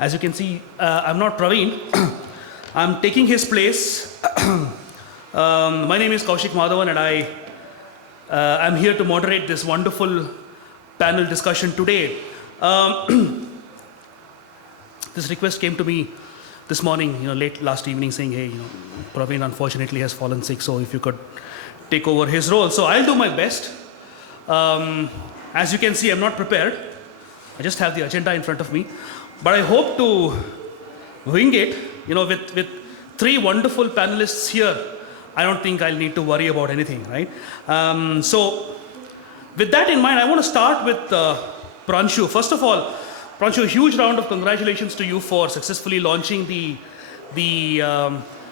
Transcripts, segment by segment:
As you can see, I'm not Praveen. I'm taking his place. My name is Kaushik Madhavan, and I'm here to moderate this wonderful panel discussion today. This request came to me this morning, late last evening, saying, hey, Praveen unfortunately has fallen sick, so if you could take over his role. So I'll do my best. As you can see, I'm not prepared. I just have the agenda in front of me. But I hope to wing it, with three wonderful panelists here. I don't think I'll need to worry about anything, right? So with that in mind, I want to start with Pranshu. First of all, Pranshu, a huge round of congratulations to you for successfully launching the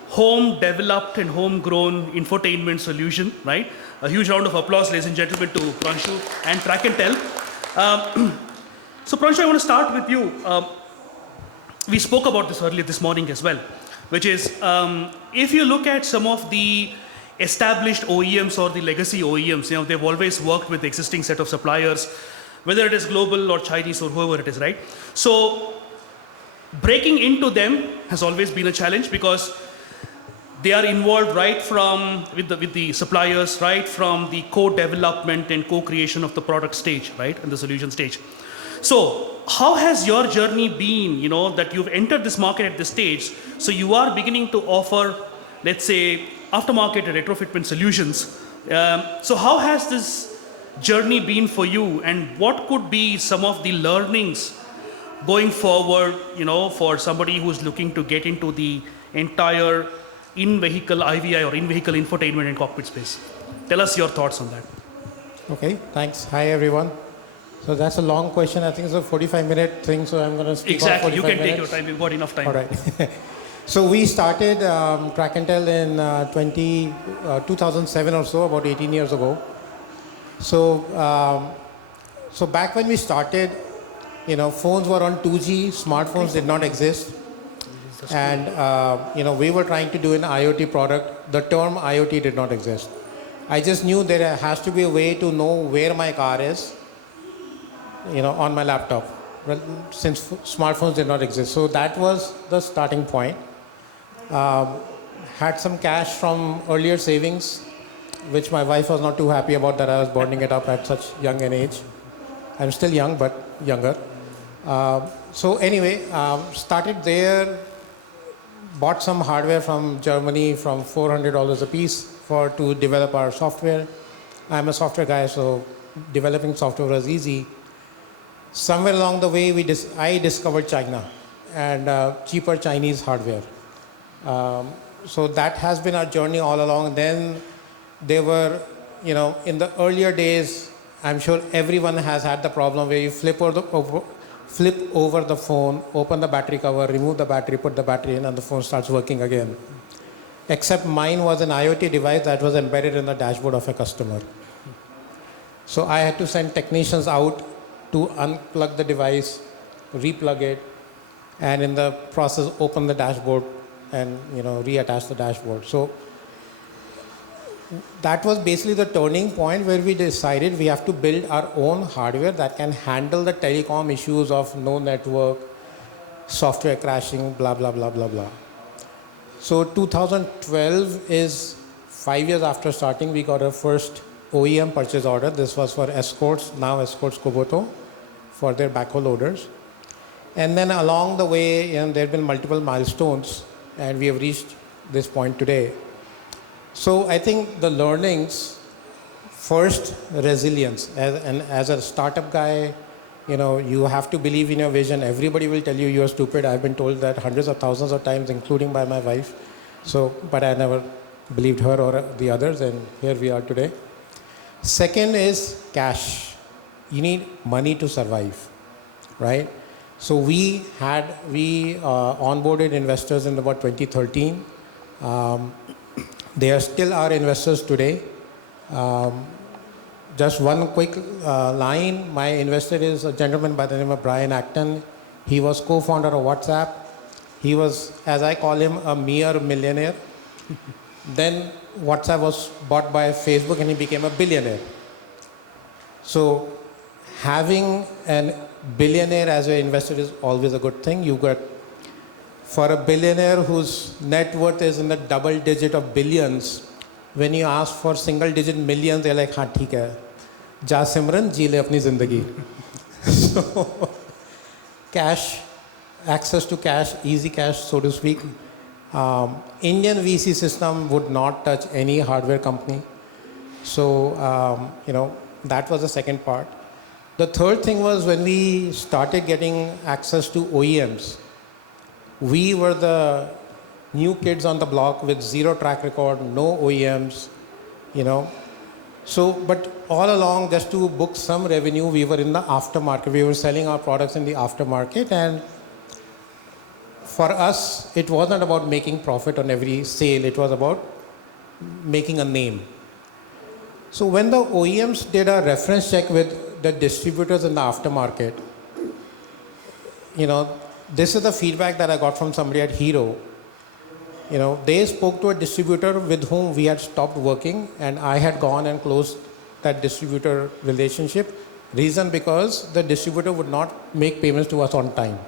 home-developed and homegrown infotainment solution, right? A huge round of applause, ladies and gentlemen, to Pranshu and Track and Tell. So Pranshu, I want to start with you. We spoke about this earlier this morning as well, which is if you look at some of the established OEMs or the legacy OEMs, they've always worked with the existing set of suppliers, whether it is global or Chinese or whoever it is, right? So breaking into them has always been a challenge because they are involved right from with the suppliers, right from the co-development and co-creation of the product stage, right, and the solution stage. So how has your journey been, that you've entered this market at this stage, so you are beginning to offer, let's say, aftermarket and retrofitment solutions. So how has this journey been for you, and what could be some of the learnings going forward, for somebody who's looking to get into the entire in-vehicle IVI or in-vehicle infotainment and cockpit space? Tell us your thoughts on that. Okay, thanks. Hi, everyone. So that's a long question. I think it's a 45-minute thing, so I'm going to speak exactly. for 45 minutes. You can minutes. take your time. We've got enough time. All right. So we started Track and Tell in 2007 or so, about 18 years ago. So, so back when we started, phones were on 2G, smartphones did not exist. And, we were trying to do an IoT product. The term IoT did not exist. I just knew there has to be a way to know where my car is, on my laptop, since smartphones did not exist. So that was the starting point. Had some cash from earlier savings, which my wife was not too happy about that I was burning it up at such young an age. I'm still young, but younger. So anyway, started there, bought some hardware from Germany from $400 a piece to develop our software. I'm a software guy, so developing software was easy. Somewhere along the way, I discovered China and cheaper Chinese hardware. So that has been our journey all along. Then there were, in the earlier days, I'm sure everyone has had the problem where you flip over the phone, open the battery cover, remove the battery, put the battery in, and the phone starts working again. Except mine was an IoT device that was embedded in the dashboard of a customer. So I had to send technicians out to unplug the device, replug it, and in the process open the dashboard and reattach the dashboard. So that was basically the turning point where we decided we have to build our own hardware that can handle the telecom issues of no network, software crashing, blah, blah, blah, blah, blah. So 2012 is 5 years after starting. We got our first OEM purchase order. This was for Escorts, now Escorts Koboto, for their backhoe loaders. And then along the way, there have been multiple milestones, and we have reached this point today. So I think the learnings, first, resilience. As a startup guy, you have to believe in your vision. Everybody will tell you you're stupid. I've been told that hundreds of thousands of times, including by my wife. But I never believed her or the others, and here we are today. Second is cash. You need money to survive, right? So we onboarded investors in about 2013. They are still our investors today. Just one quick line. My investor is a gentleman by the name of Brian Acton. He was co-founder of WhatsApp. He was, as I call him, a mere millionaire. Then WhatsApp was bought by Facebook and he became a billionaire. So having a billionaire as your investor is always a good thing. You got, for a billionaire whose net worth is in the double digit of billions, when you ask for single digit millions, they're like, हाँ ठीक है, जा सिमरन जी ले अपनी जिंदगी. So, cash, access to cash, easy cash, so to speak. Indian VC system would not touch any hardware company. So, that was the second part. The third thing was when we started getting access to OEMs, we were the new kids on the block with zero track record, no OEMs, So, but all along, just to book some revenue, we were in the aftermarket. We were selling our products in the aftermarket. And for us, it wasn't about making profit on every sale. It was about making a name. So when the OEMs did a reference check with the distributors in the aftermarket, this is the feedback that I got from somebody at Hero. They spoke to a distributor with whom we had stopped working, and I had gone and closed that distributor relationship. Reason because the distributor would not make payments to us on time.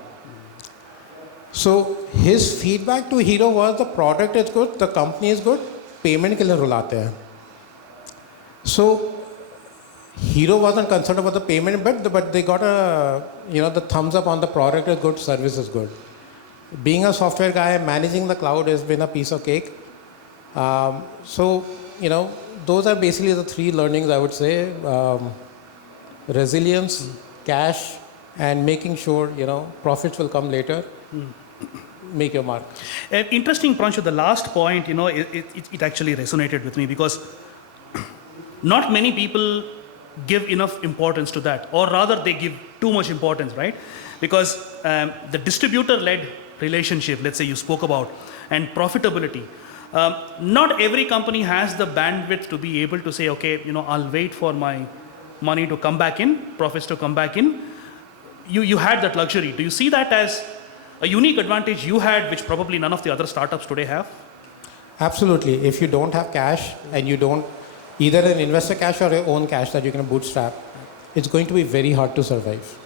So his feedback to Hero was the product is good, the company is good, payment ke liye rulate hain. So Hero wasn't concerned about the payment, but they got the thumbs up on the product is good, service is good. Being a software guy, managing the cloud has been a piece of cake. So, those are basically the three learnings I would say. Resilience, cash, and making sure, profits will come later. Make your mark. Interesting, Pranshu, the last point, it actually resonated with me because not many people give enough importance to that, or rather they give too much importance, right? Because the distributor-led relationship, let's say you spoke about, and profitability, not every company has the bandwidth to be able to say, okay, I'll wait for my money to come back in, profits to come back in. You had that luxury. Do you see that as a unique advantage you had, which probably none of the other startups today have? Absolutely. If you don't have cash and you don't, either an investor cash or your own cash that you can bootstrap, it's going to be very hard to survive.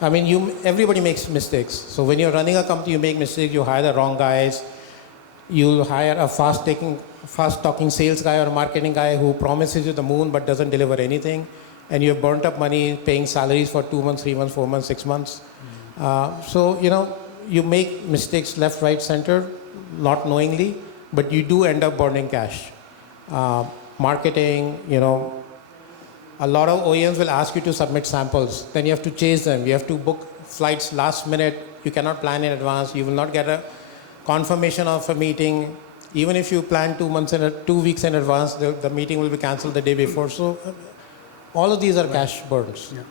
I mean, everybody makes mistakes. So when you're running a company, you make mistakes, you hire the wrong guys, you hire a fast-talking sales guy or a marketing guy who promises you the moon but doesn't deliver anything, and you've burnt up money paying salaries for 2 months, 3 months, 4 months, 6 months. So, you make mistakes left, right, center, not knowingly, but you do end up burning cash. Marketing, a lot of OEMs will ask you to submit samples. Then you have to chase them. You have to book flights last minute. You cannot plan in advance. You will not get a confirmation of a meeting. Even if you plan 2 weeks in advance, the meeting will be cancelled the day before. So all of these are cash burns. Yeah.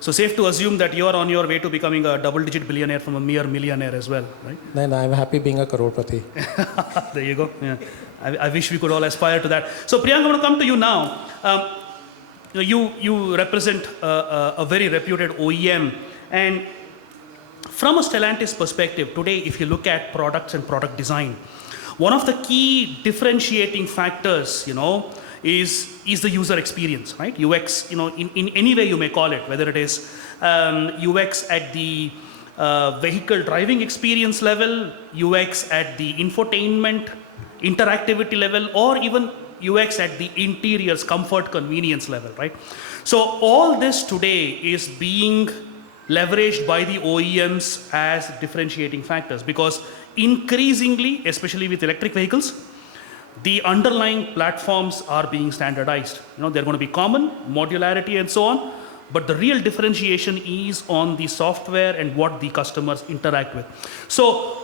So safe to assume that you are on your way to becoming a double-digit billionaire from a mere millionaire as well, right? Then I'm happy being a crorepati. There you go. Yeah. I wish we could all aspire to that. So Priyank, I'm going to come to you now. You represent a very reputed OEM, and from a Stellantis perspective, today if you look at products and product design, one of the key differentiating factors, is the user experience, right? UX, in any way you may call it, whether it is UX at the vehicle driving experience level, UX at the infotainment interactivity level, or even UX at the interiors comfort convenience level, right? So all this today is being leveraged by the OEMs as differentiating factors, because increasingly, especially with electric vehicles, the underlying platforms are being standardized. They're going to be common, modularity and so on, but the real differentiation is on the software and what the customers interact with. So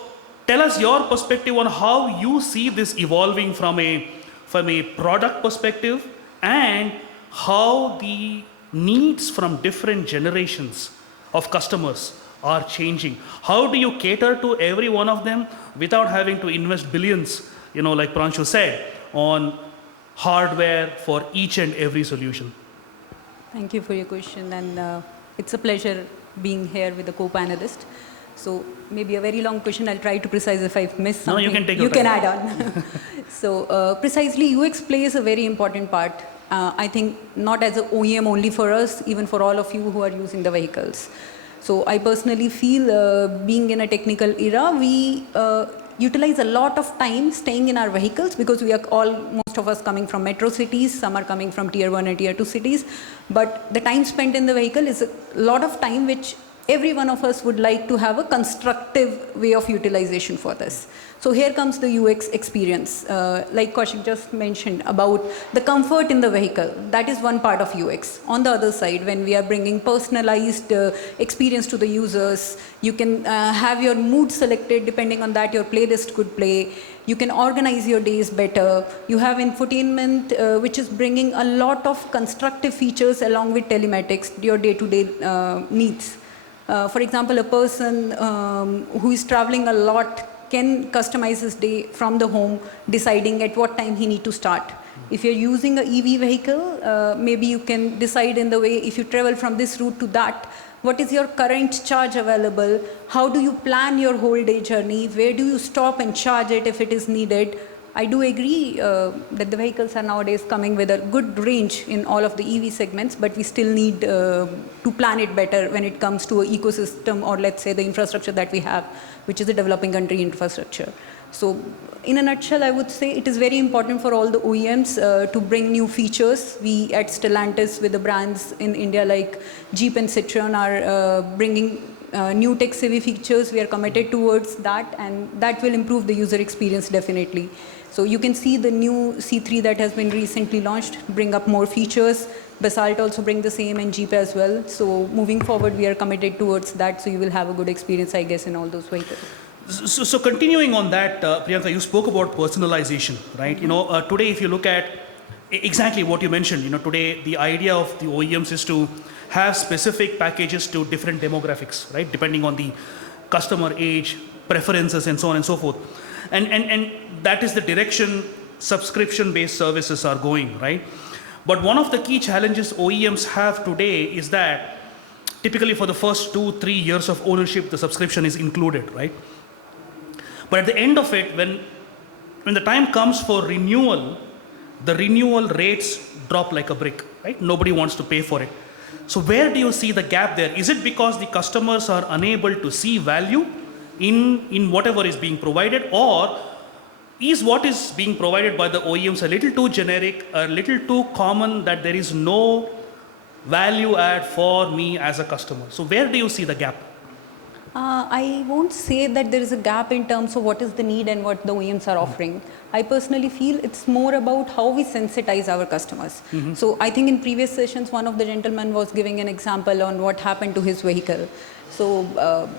tell us your perspective on how you see this evolving from a product perspective, and how the needs from different generations of customers are changing. How do you cater to every one of them without having to invest billions, like Pranshu said, on hardware for each and every solution? Thank you for your question, and it's a pleasure being here with the co-panelist. So maybe a very long question. I'll try to precise if I've missed something. No, you can take your time. You can add on. So precisely, UX plays a very important part I think not as an OEM only for us, even for all of you who are using the vehicles. So I personally feel being in a technical era, we utilize a lot of time staying in our vehicles because we are most of us coming from metro cities, some are coming from tier 1 and tier 2 cities. But the time spent in the vehicle is a lot of time which every one of us would like to have a constructive way of utilization for this. So here comes the UX experience. Like Kaushik just mentioned about the comfort in the vehicle. That is one part of UX. On the other side, when we are bringing personalized experience to the users, you can have your mood selected. Depending on that, your playlist could play. You can organize your days better. You have infotainment, which is bringing a lot of constructive features along with telematics, your day-to-day needs. For example, a person who is traveling a lot can customize his day from the home, deciding at what time he need to start. If you're using an EV vehicle, maybe you can decide in the way, if you travel from this route to that, what is your current charge available? How do you plan your whole day journey? Where do you stop and charge it if it is needed? I do agree that the vehicles are nowadays coming with a good range in all of the EV segments, but we still need to plan it better when it comes to an ecosystem, or let's say the infrastructure that we have, which is a developing country infrastructure. So in a nutshell, I would say it is very important for all the OEMs to bring new features. We at Stellantis with the brands in India like Jeep and Citroen are bringing new tech-savvy features. We are committed towards that, and that will improve the user experience definitely. So you can see the new C3 that has been recently launched bring up more features. Basalt also bring the same, and Jeep as well. So moving forward, we are committed towards that. So you will have a good experience, I guess, in all those vehicles. So continuing on that, Priyanka, you spoke about personalization, right? Today, if you look at exactly what you mentioned, today the idea of the OEMs is to have specific packages to different demographics, right? Depending on the customer age, preferences, and so on and so forth. And that is the direction subscription-based services are going, right? But one of the key challenges OEMs have today is that typically for the first 2-3 years of ownership, the subscription is included, right? But at the end of it, when the time comes for renewal, the renewal rates drop like a brick, right? Nobody wants to pay for it. So where do you see the gap there? Is it because the customers are unable to see value in whatever is being provided, or is what is being provided by the OEMs a little too generic, a little too common that there is no value add for me as a customer? So where do you see the gap? I won't say that there is a gap in terms of what is the need and what the OEMs are offering. I personally feel it's more about how we sensitize our customers. So I think in previous sessions, one of the gentlemen was giving an example on what happened to his vehicle. So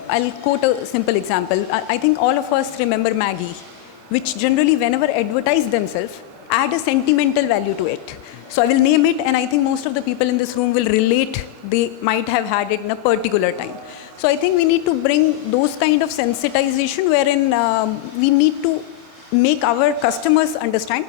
I'll quote a simple example. I think all of us remember Maggie, which generally whenever advertise themselves, add a sentimental value to it. So I will name it, and I think most of the people in this room will relate. They might have had it in a particular time. So I think we need to bring those kind of sensitization wherein we need to make our customers understand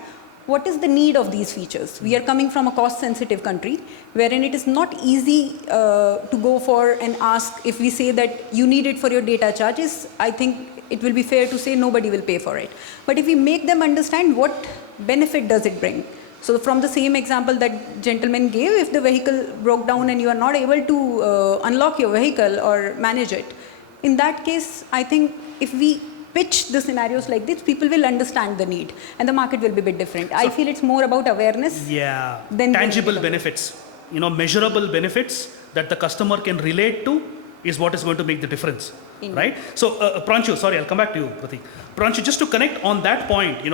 what is the need of these features. We are coming from a cost-sensitive country wherein it is not easy to go for and ask. If we say that you need it for your data charges, I think it will be fair to say nobody will pay for it. But if we make them understand what benefit does it bring. So from the same example that gentleman gave, if the vehicle broke down and you are not able to unlock your vehicle or manage it, in that case, I think if we pitch the scenarios like this, people will understand the need and the market will be a bit different. So I feel it's more about awareness. Yeah, than tangible benefits, measurable benefits that the customer can relate to is what is going to make the difference, right? So Pranchu, sorry, I'll come back to you, Pratik. Pranchu, just to connect on that point,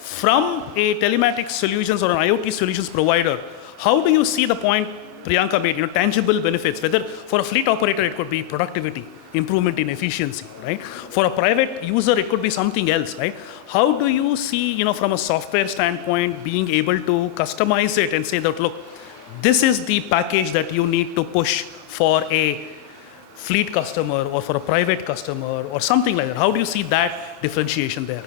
from a telematics solutions or an IoT solutions provider, how do you see the point Priyanka made, tangible benefits, whether for a fleet operator, it could be productivity, improvement in efficiency, right? For a private user, it could be something else, right? How do you see, from a software standpoint, being able to customize it and say that, look, this is the package that you need to push for a fleet customer or for a private customer or something like that? How do you see that differentiation there?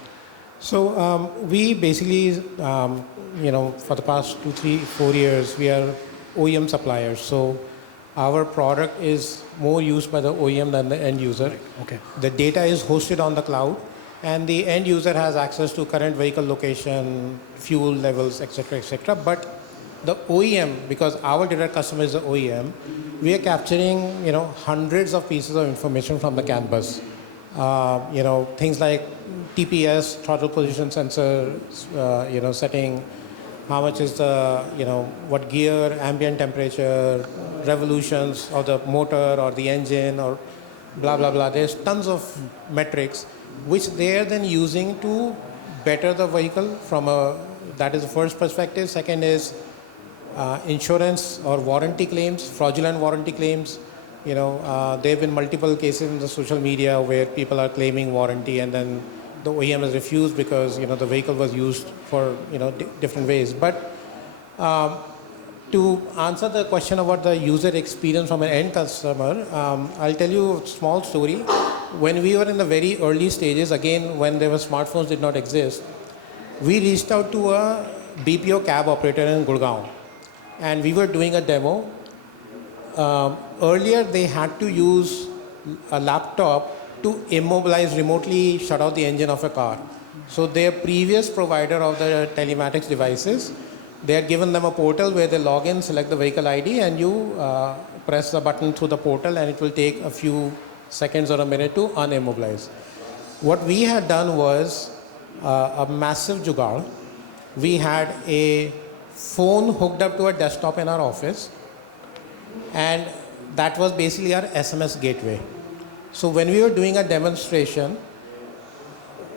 So we basically, for the past 2, 3, 4 years, we are OEM suppliers. So our product is more used by the OEM than the end user. Right. Okay. The data is hosted on the cloud, and the end user has access to current vehicle location, fuel levels, etc., etc. But the OEM, because our direct customer is the OEM, we are capturing, hundreds of pieces of information from the CAN bus. Things like TPS, throttle position sensor, setting, how much is the, what gear, ambient temperature, revolutions of the motor or the engine or blah, blah, blah. There's tons of metrics which they are then using to better the vehicle that is the first perspective. Second is insurance or warranty claims, fraudulent warranty claims. There have been multiple cases in the social media where people are claiming warranty and then the OEM has refused because, the vehicle was used for, different ways. But to answer the question about the user experience from an end customer, I'll tell you a small story. When we were in the very early stages, again, when there were smartphones did not exist, we reached out to a BPO cab operator in Gurgaon and we were doing a demo. Earlier, they had to use a laptop to immobilize, remotely shut off the engine of a car. So their previous provider of the telematics devices, they had given them a portal where they log in, select the vehicle ID, and you press the button through the portal, and it will take a few seconds or a minute to unimmobilize. What we had done was a massive jugaad. We had a phone hooked up to a desktop in our office, and that was basically our SMS gateway. So when we were doing a demonstration,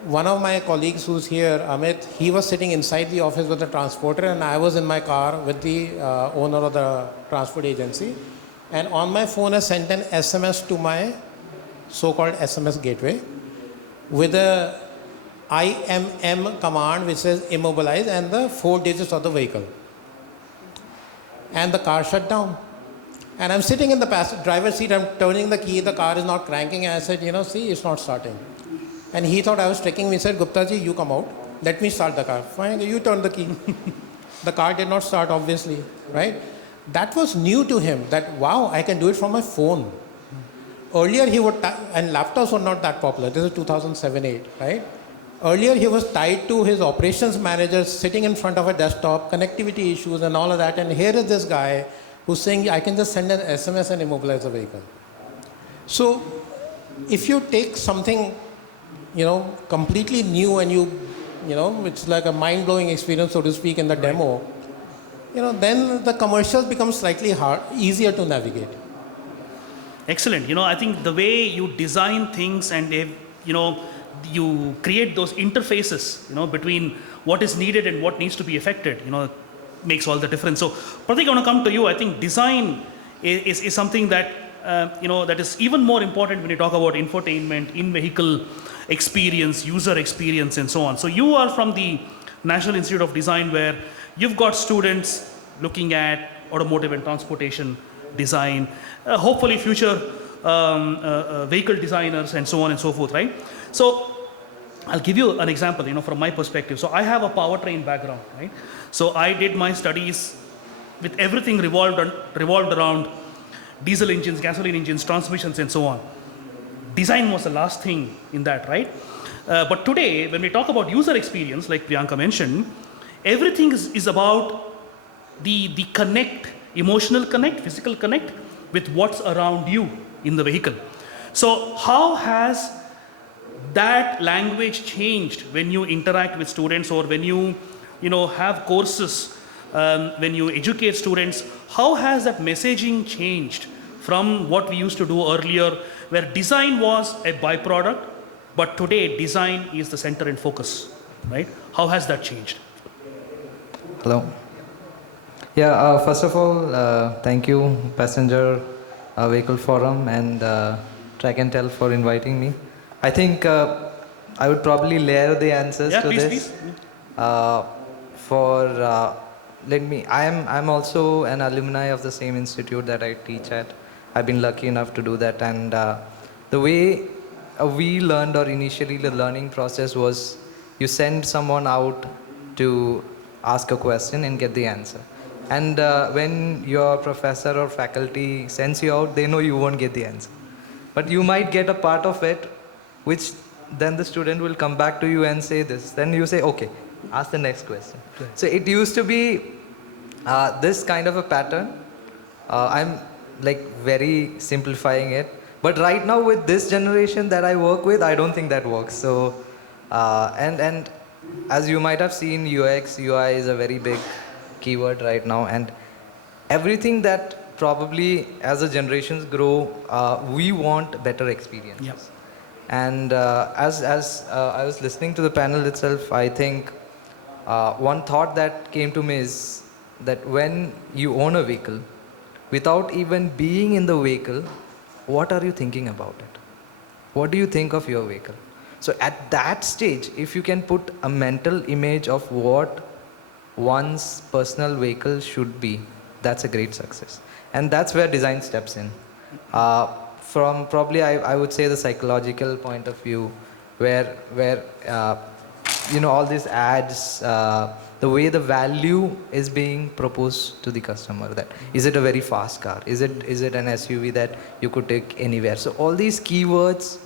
one of my colleagues who's here, Amit, he was sitting inside the office with the transporter and I was in my car with the owner of the transport agency. And on my phone, I sent an SMS to my so-called SMS gateway with a IMM command which says immobilize and the 4 digits of the vehicle. And the car shut down. And I'm sitting in the driver's seat, I'm turning the key, the car is not cranking, and I said, see, it's not starting. And he thought I was tricking me. He said, Gupta ji, you come out, let me start the car. Fine, you turn the key. The car did not start, obviously, right? That was new to him, that wow, I can do it from my phone. Earlier he would, and laptops were not that popular, this is 2007-8, right? Earlier he was tied to his operations manager sitting in front of a desktop, connectivity issues and all of that, and here is this guy who's saying, I can just send an SMS and immobilize the vehicle. So, if you take something, completely new and it's like a mind-blowing experience, so to speak, in the demo, then the commercials become slightly easier to navigate. Excellent. I think the way you design things and, you create those interfaces, between what is needed and what needs to be affected, makes all the difference. So, Pratik, I want to come to you. I think design is something that, that is even more important when you talk about infotainment, in-vehicle experience, user experience, and so on. So, you are from the National Institute of Design, where you've got students looking at automotive and transportation design, hopefully future vehicle designers, and so on and so forth, right? So, I'll give you an example, from my perspective. So I have a powertrain background, right? So I did my studies with everything revolved around diesel engines, gasoline engines, transmissions, and so on. Design was the last thing in that, right? But today, when we talk about user experience, like Priyanka mentioned, everything is about the connect, emotional connect, physical connect with what's around you in the vehicle. So how has that language changed when you interact with students, or when you have courses, when you educate students? How has that messaging changed from what we used to do earlier, where design was a byproduct, but today design is the center and focus, right? How has that changed? Hello. Yeah, first of all, thank you, Passenger Vehicle Forum and Track and Tell for inviting me. I think I would probably layer the answers to please, this. Please. I'm also an alumni of the same institute that I teach at. I've been lucky enough to do that, and the way we learned, or initially the learning process was, you send someone out to ask a question and get the answer. And when your professor or faculty sends you out, they know you won't get the answer. But you might get a part of it, which then the student will come back to you and say this. Then you say, okay, ask the next question. Right. So it used to be this kind of a pattern, I'm like very simplifying it. But right now with this generation that I work with, I don't think that works. So, and as you might have seen, UX, UI is a very big keyword right now. And everything that probably as the generations grow, we want better experiences. Yep. And as I was listening to the panel itself, I think one thought that came to me is that when you own a vehicle, without even being in the vehicle, what are you thinking about it? What do you think of your vehicle? So at that stage, if you can put a mental image of what one's personal vehicle should be, that's a great success. And that's where design steps in. From probably, I would say, the psychological point of view, where all these ads, the way the value is being proposed to the customer, that is it a very fast car, is it an SUV that you could take anywhere. So all these keywords,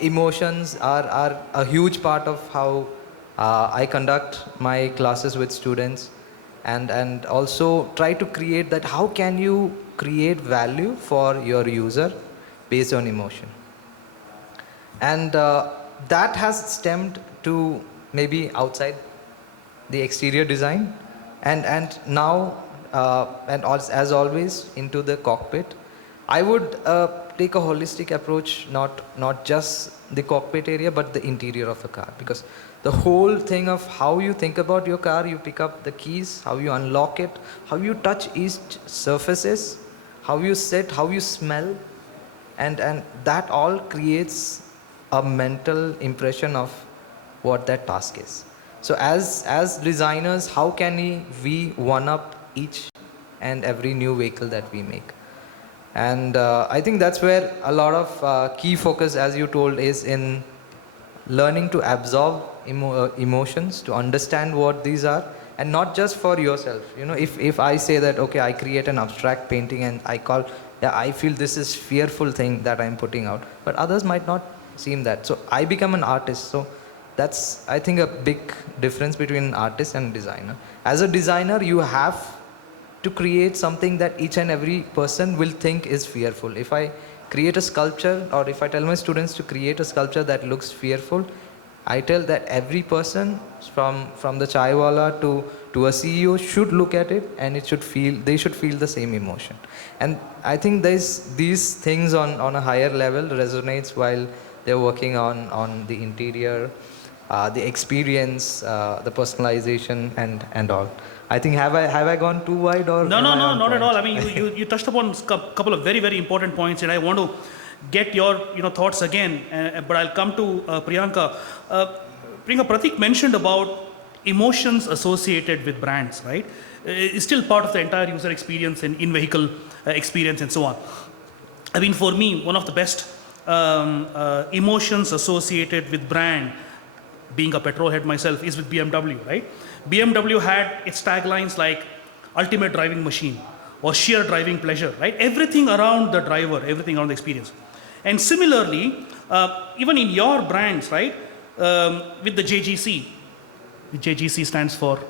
emotions are a huge part of how I conduct my classes with students, and also try to create that how can you create value for your user based on emotion. And that has stemmed to maybe outside the exterior design, and now as always into the cockpit. I would take a holistic approach, not just the cockpit area but the interior of a car, because the whole thing of how you think about your car, you pick up the keys, how you unlock it, how you touch each surfaces, how you sit, how you smell, and that all creates a mental impression of what that task is. So as designers, how can we one up each and every new vehicle that we make? And I think that's where a lot of key focus, as you told, is in learning to absorb emotions, to understand what these are, and not just for yourself. If I say that, okay, I create an abstract painting and I feel this is fearful thing that I'm putting out, but others might not seem that. So I become an artist. So that's, I think, a big difference between an artist and a designer. As a designer, you have to create something that each and every person will think is fearful. If I create a sculpture, or if I tell my students to create a sculpture that looks fearful, I tell that every person from the chaiwala to a CEO should look at it, and they should feel the same emotion. And I think these things on a higher level resonates while they're working on the interior, the experience, the personalization, and all. I think have I gone too wide, or No, not at all. I mean, you touched upon a couple of very, very important points, and I want to get your thoughts again. But I'll come to Priyanka. Priyanka, Pratik mentioned about emotions associated with brands, right? It's still part of the entire user experience and in-vehicle experience and so on. I mean, for me, one of the best emotions associated with brand, being a petrol head myself, is with BMW, right? BMW had its taglines like ultimate driving machine or sheer driving pleasure, right? Everything around the driver, everything around the experience. And similarly, even in your brands, right, with the JGC, the JGC stands for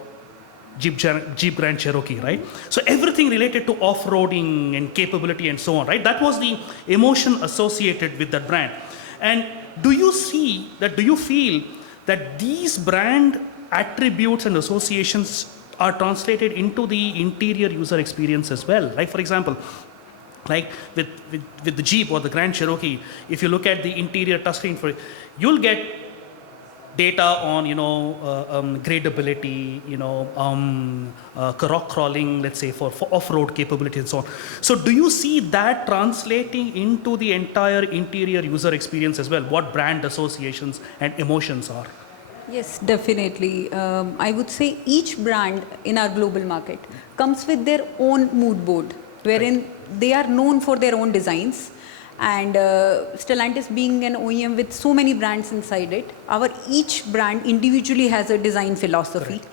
Jeep Grand Cherokee, right? So everything related to off-roading and capability and so on, right? That was the emotion associated with that brand. And do you feel that these brand attributes and associations are translated into the interior user experience as well? Like, for example, like with the Jeep or the Grand Cherokee, if you look at the interior touchscreen, you'll get data on gradability, rock crawling, let's say for off-road capability and so on. So do you see that translating into the entire interior user experience as well? What brand associations and emotions are? Yes, definitely. I would say each brand in our global market comes with their own mood board, wherein they are known for their own designs. And Stellantis being an OEM with so many brands inside it, each brand individually has a design philosophy. Correct.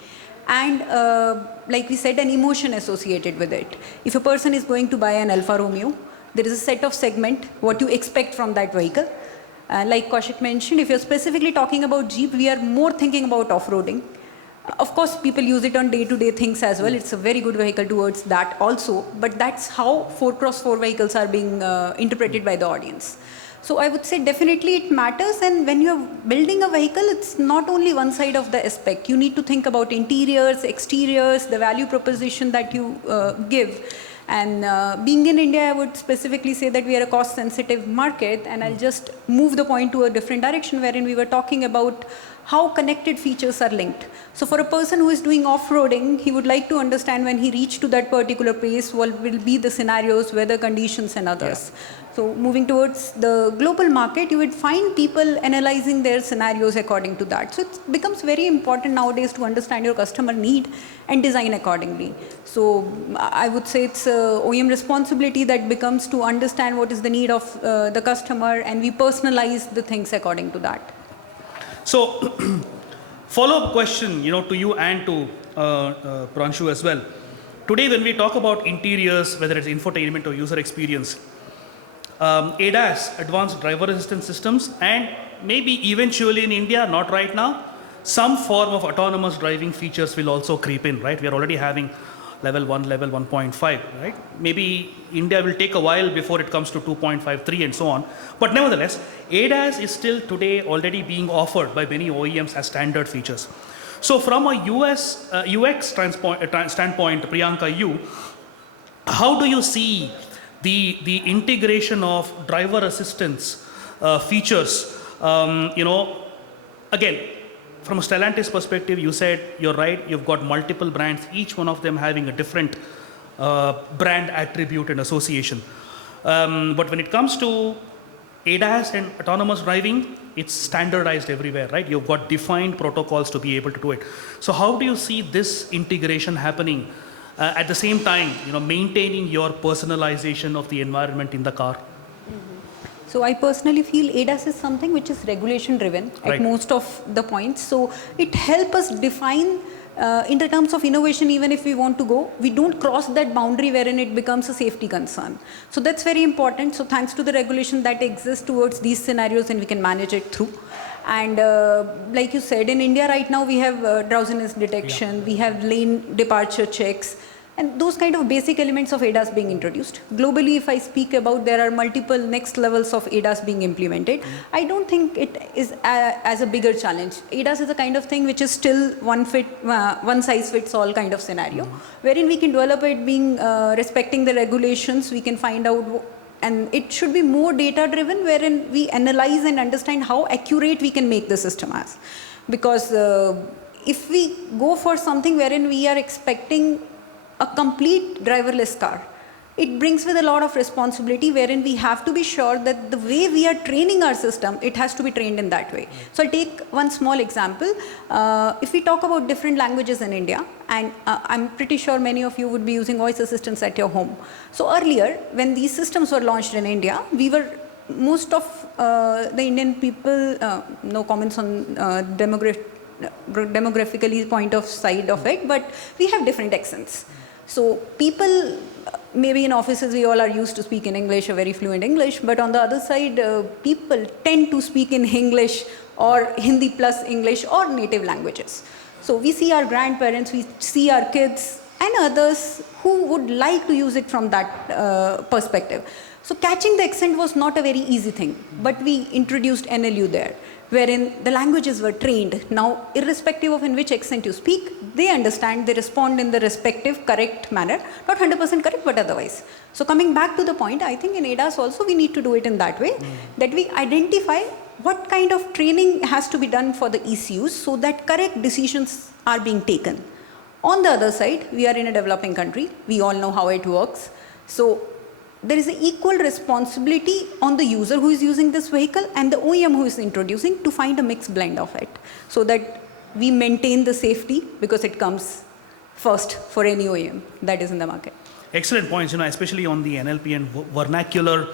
And like we said, an emotion associated with it. If a person is going to buy an Alfa Romeo, there is a set of segment, what you expect from that vehicle. Like Kaushik mentioned, if you're specifically talking about Jeep, we are more thinking about off-roading. Of course, people use it on day-to-day things as well. It's a very good vehicle towards that also. But that's how 4x4 vehicles are being interpreted by the audience. So I would say definitely it matters. And when you're building a vehicle, it's not only one side of the aspect. You need to think about interiors, exteriors, the value proposition that you give. And being in India, I would specifically say that we are a cost-sensitive market. And I'll just move the point to a different direction, wherein we were talking about how connected features are linked. So for a person who is doing off-roading, he would like to understand when he reached to that particular place, what will be the scenarios, weather conditions and others. So moving towards the global market, you would find people analyzing their scenarios according to that. So it becomes very important nowadays to understand your customer need and design accordingly. So I would say it's OEM responsibility that becomes to understand what is the need of the customer, and we personalize the things according to that. So, follow-up question, to you and to Pranshu as well. Today, when we talk about interiors, whether it's infotainment or user experience, ADAS, Advanced Driver Assistance Systems, and maybe eventually in India, not right now, some form of autonomous driving features will also creep in, right? We are already having level 1, level 1.5, right? Maybe India will take a while before it comes to 2.5, 3 and so on. But nevertheless, ADAS is still today already being offered by many OEMs as standard features. So from a UX standpoint, Priyanka, how do you see the integration of driver assistance features? Again, from a Stellantis perspective, you said you're right, you've got multiple brands, each one of them having a different brand attribute and association. But when it comes to ADAS and autonomous driving, it's standardized everywhere, right? You've got defined protocols to be able to do it. So how do you see this integration happening at the same time, maintaining your personalization of the environment in the car? So I personally feel ADAS is something which is regulation driven at most of the points. So it helps us define in the terms of innovation, even if we want to go, we don't cross that boundary wherein it becomes a safety concern. So that's very important. So thanks to the regulation that exists towards these scenarios, and we can manage it through. And like you said, in India right now, we have drowsiness detection, we have lane departure checks, and those kind of basic elements of ADAS being introduced. Globally, if I speak about, there are multiple next levels of ADAS being implemented. I don't think it is as a bigger challenge. ADAS is a kind of thing which is still one size fits all kind of scenario, wherein we can develop it being respecting the regulations, we can find out, and it should be more data driven, wherein we analyze and understand how accurate we can make the system as. Because if we go for something wherein we are expecting a complete driverless car, it brings with a lot of responsibility, wherein we have to be sure that the way we are training our system, it has to be trained in that way. So I'll take one small example. If we talk about different languages in India, and I'm pretty sure many of you would be using voice assistants at your home. So earlier, when these systems were launched in India, most of the Indian people, no comments on demographically point of side of it, but we have different accents. So people, maybe in offices, we all are used to speak in English, or very fluent English, but on the other side, people tend to speak in English or Hindi plus English or native languages. So we see our grandparents, we see our kids and others who would like to use it from that perspective. So catching the accent was not a very easy thing, but we introduced NLU there, wherein the languages were trained. Now, irrespective of in which accent you speak, they understand, they respond in the respective correct manner. Not 100% correct, but otherwise. So coming back to the point, I think in ADAS also we need to do it in that way, that we identify what kind of training has to be done for the ECUs so that correct decisions are being taken. On the other side, we are in a developing country. We all know how it works. So there is an equal responsibility on the user who is using this vehicle and the OEM who is introducing to find a mixed blend of it, so that we maintain the safety, because it comes first for any OEM that is in the market. Excellent points, especially on the NLP and vernacular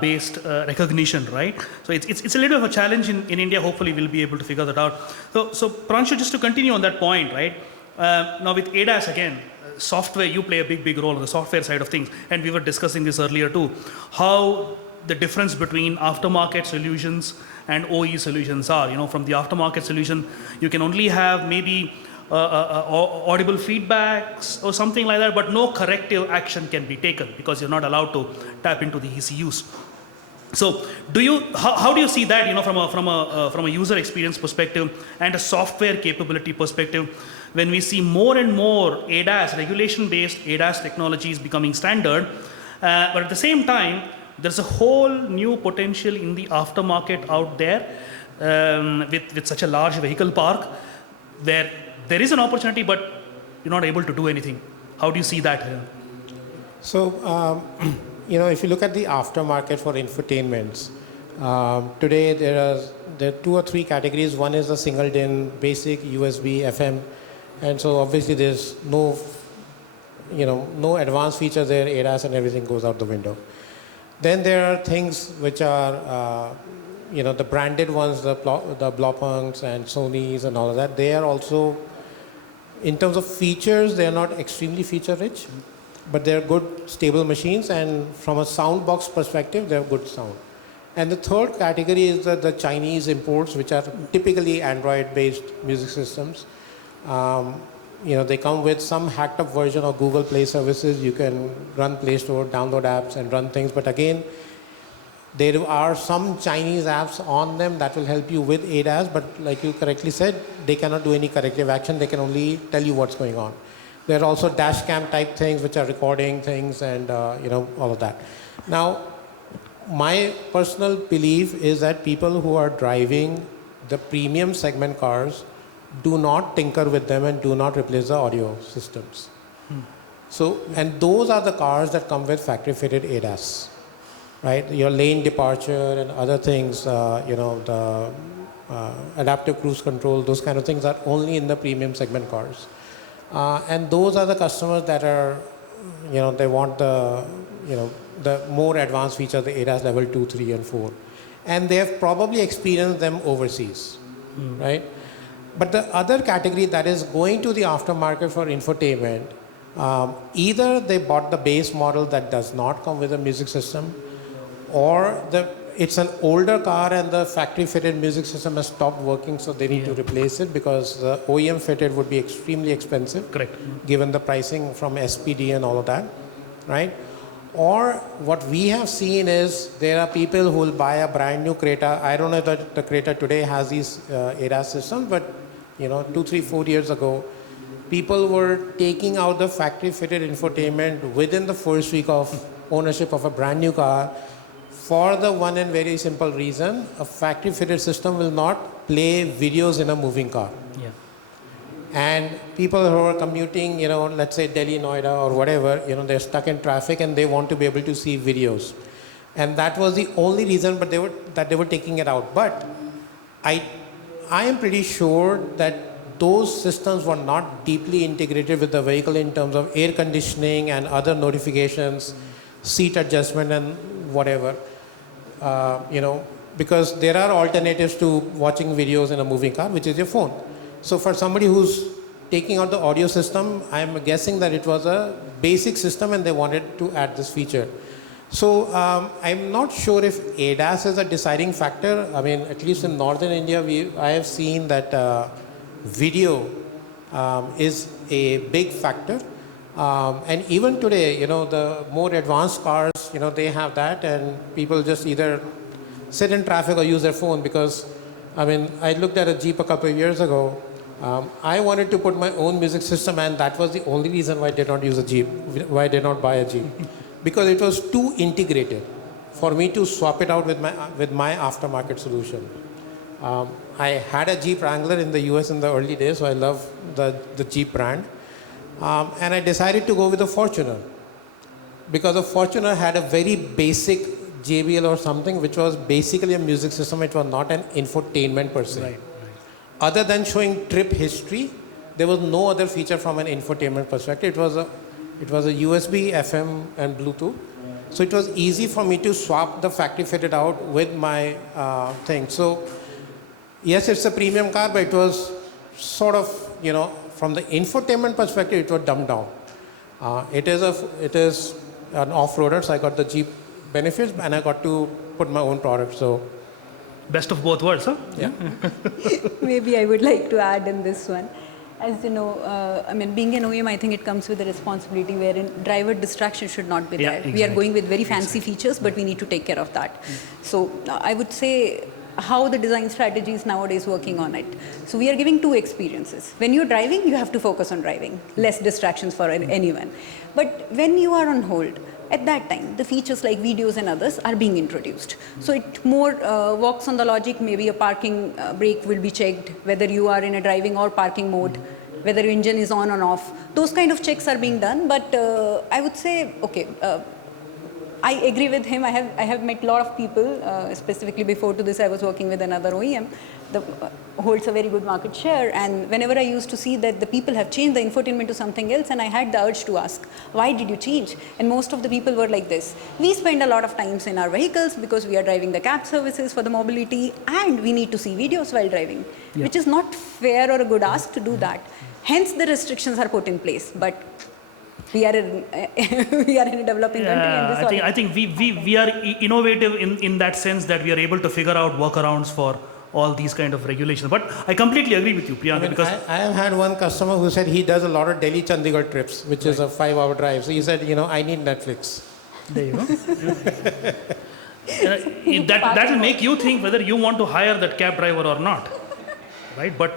based recognition, right? So it's a little bit of a challenge in India. Hopefully we'll be able to figure that out. So Pranshu, just to continue on that point, right? Now with ADAS again, software, you play a big role on the software side of things, and we were discussing this earlier too, how the difference between aftermarket solutions and OE solutions are. From the aftermarket solution, you can only have maybe audible feedbacks or something like that, but no corrective action can be taken because you're not allowed to tap into the ECUs. So, how do you see that, from a user experience perspective and a software capability perspective, when we see more and more ADAS, regulation-based ADAS technologies becoming standard, but at the same time, there's a whole new potential in the aftermarket out there with such a large vehicle park, where there is an opportunity, but you're not able to do anything. How do you see that here? So, if you look at the aftermarket for infotainments, today there are 2 or 3 categories. One is a single DIN, basic, USB, FM, and so obviously there's no advanced features there, ADAS and everything goes out the window. Then there are things which are, the branded ones, the Blaupunks and Sonys and all of that. They are also, in terms of features, they are not extremely feature rich, but they're good, stable machines, and from a sound box perspective, they have good sound. And the third category is the Chinese imports, which are typically Android-based music systems. They come with some hacked up version of Google Play services. You can run Play Store, download apps and run things. But again, there are some Chinese apps on them that will help you with ADAS. But like you correctly said, they cannot do any corrective action. They can only tell you what's going on. There are also dash cam type things which are recording things and all of that. Now, my personal belief is that people who are driving the premium segment cars do not tinker with them and do not replace the audio systems. So, and those are the cars that come with factory fitted ADAS, right? Your lane departure and other things, the adaptive cruise control, those kind of things are only in the premium segment cars. And those are the customers that are, they want the more advanced features, the ADAS level 2, 3 and 4. And they have probably experienced them overseas, right? But the other category that is going to the aftermarket for infotainment, either they bought the base model that does not come with a music system, or it's an older car and the factory fitted music system has stopped working, so they need to replace it because the OEM fitted would be extremely expensive. Correct. Given the pricing from SPD and all of that, right? Or what we have seen is there are people who will buy a brand new Creta. I don't know that the Creta today has these ADAS systems, but 2, 3, 4 years ago, people were taking out the factory fitted infotainment within the first week of ownership of a brand new car for the one and very simple reason: a factory fitted system will not play videos in a moving car. Yeah. And people who are commuting, let's say Delhi, Noida or whatever, they're stuck in traffic and they want to be able to see videos. And that was the only reason they were taking it out. But I am pretty sure that those systems were not deeply integrated with the vehicle in terms of air conditioning and other notifications, seat adjustment and whatever, because there are alternatives to watching videos in a moving car, which is your phone. So for somebody who's taking out the audio system, I'm guessing that it was a basic system and they wanted to add this feature. So I'm not sure if ADAS is a deciding factor. I mean, at least in northern India, I have seen that video is a big factor. And even today, the more advanced cars, they have that, and people just either sit in traffic or use their phone because, I looked at a Jeep a couple of years ago. I wanted to put my own music system, and that was the only reason why I did not use a Jeep, why I did not buy a Jeep. Because it was too integrated for me to swap it out with my aftermarket solution. I had a Jeep Wrangler in the US in the early days, so I love the Jeep brand. And I decided to go with a Fortuner because the Fortuner had a very basic JBL or something, which was basically a music system. It was not an infotainment per se. Right. Other than showing trip history, there was no other feature from an infotainment perspective. It was a USB, FM, and Bluetooth. So it was easy for me to swap the factory fitted out with my thing. So yes, it's a premium car, but it was sort of, from the infotainment perspective, it was dumbed down. It is an off-roader, so I got the Jeep benefits, and I got to put my own product. So Best of both worlds, huh? yeah. Maybe I would like to add in this one. As you know, I mean, being an OEM, I think it comes with a responsibility wherein driver distraction should not be Yeah, there. We are exactly. going with very fancy features, but we need to take care of that. So I would say how the design strategy is nowadays working on it. So we are giving two experiences. When you're driving, you have to focus on driving, less distractions for anyone. But when you are on hold, at that time, the features like videos and others are being introduced. So it more works on the logic, maybe a parking brake will be checked, whether you are in a driving or parking mode, whether your engine is on or off. Those kind of checks are being done, but I would say, okay, I agree with him. I have met a lot of people, specifically before to this I was working with another OEM that holds a very good market share, and whenever I used to see that the people have changed the infotainment to something else, and I had the urge to ask, why did you change? And most of the people were like this: we spend a lot of times in our vehicles because we are driving the cab services for the mobility, and we need to see videos while driving, which is not fair or a good ask to do that. Hence the restrictions are put in place, but we are in, we are in a developing country, and this I think we are innovative in that sense that we are able to figure out workarounds for all these kind of regulations. But I completely agree with you, Priyanka, because I have had one customer who said he does a lot of Delhi Chandigarh trips, which is a 5-hour drive. So he said, I need Netflix. there you go. That will make you think whether you want to hire that cab driver or not, right? But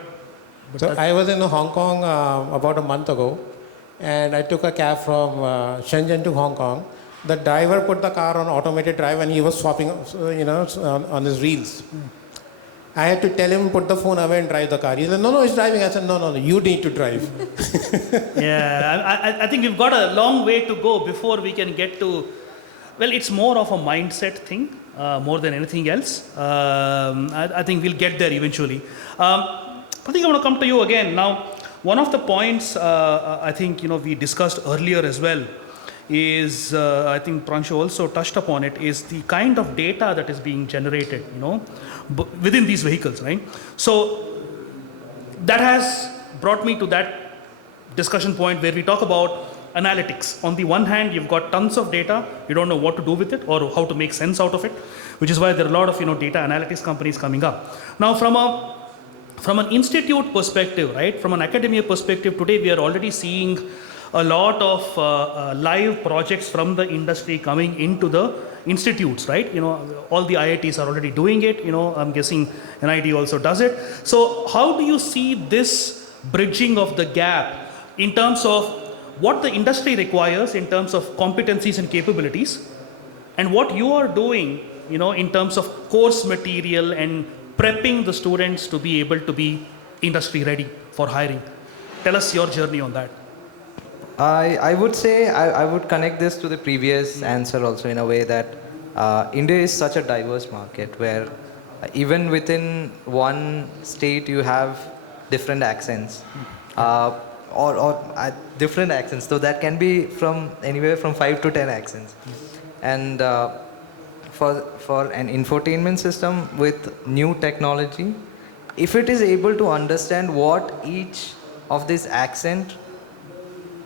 So I was in Hong Kong about a month ago, and I took a cab from Shenzhen to Hong Kong. The driver put the car on automated drive, and he was swapping, on his reels. I had to tell him, put the phone away and drive the car. He said, no, it's driving. I said, no, you need to drive. yeah, I think we've got a long way to go before we can get to, well, it's more of a mindset thing, more than anything else. I think we'll get there eventually. I think I want to come to you again. Now, one of the points I think we discussed earlier as well is, I think Pranshu also touched upon it, is the kind of data that is being generated, within these vehicles, right? So that has brought me to that discussion point where we talk about analytics. On the one hand, you've got tons of data, you don't know what to do with it or how to make sense out of it, which is why there are a lot of data analytics companies coming up. Now, from an institute perspective, right, from an academia perspective, today we are already seeing a lot of live projects from the industry coming into the institutes, right? All the IITs are already doing it. I'm guessing NIT also does it. So how do you see this bridging of the gap in terms of what the industry requires in terms of competencies and capabilities, and what you are doing, in terms of course material and prepping the students to be able to be industry ready for hiring? Tell us your journey on that. I would say I would connect this to the previous answer also, in a way that India is such a diverse market where even within one state you have different accents, or different accents. So that can be from anywhere from 5 to 10 accents. And for an infotainment system with new technology, if it is able to understand what each of this accent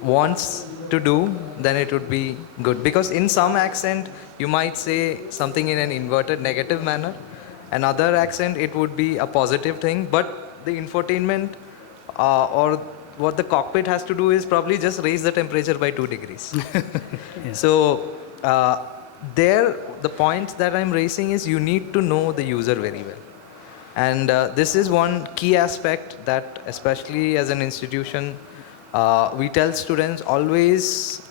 wants to do, then it would be good. Because in some accent, you might say something in an inverted negative manner. Another accent, it would be a positive thing. But the infotainment or what the cockpit has to do is probably just raise the temperature by 2 degrees. Yeah. So the point that I'm raising is you need to know the user very well. And this is one key aspect that, especially as an institution, we tell students, always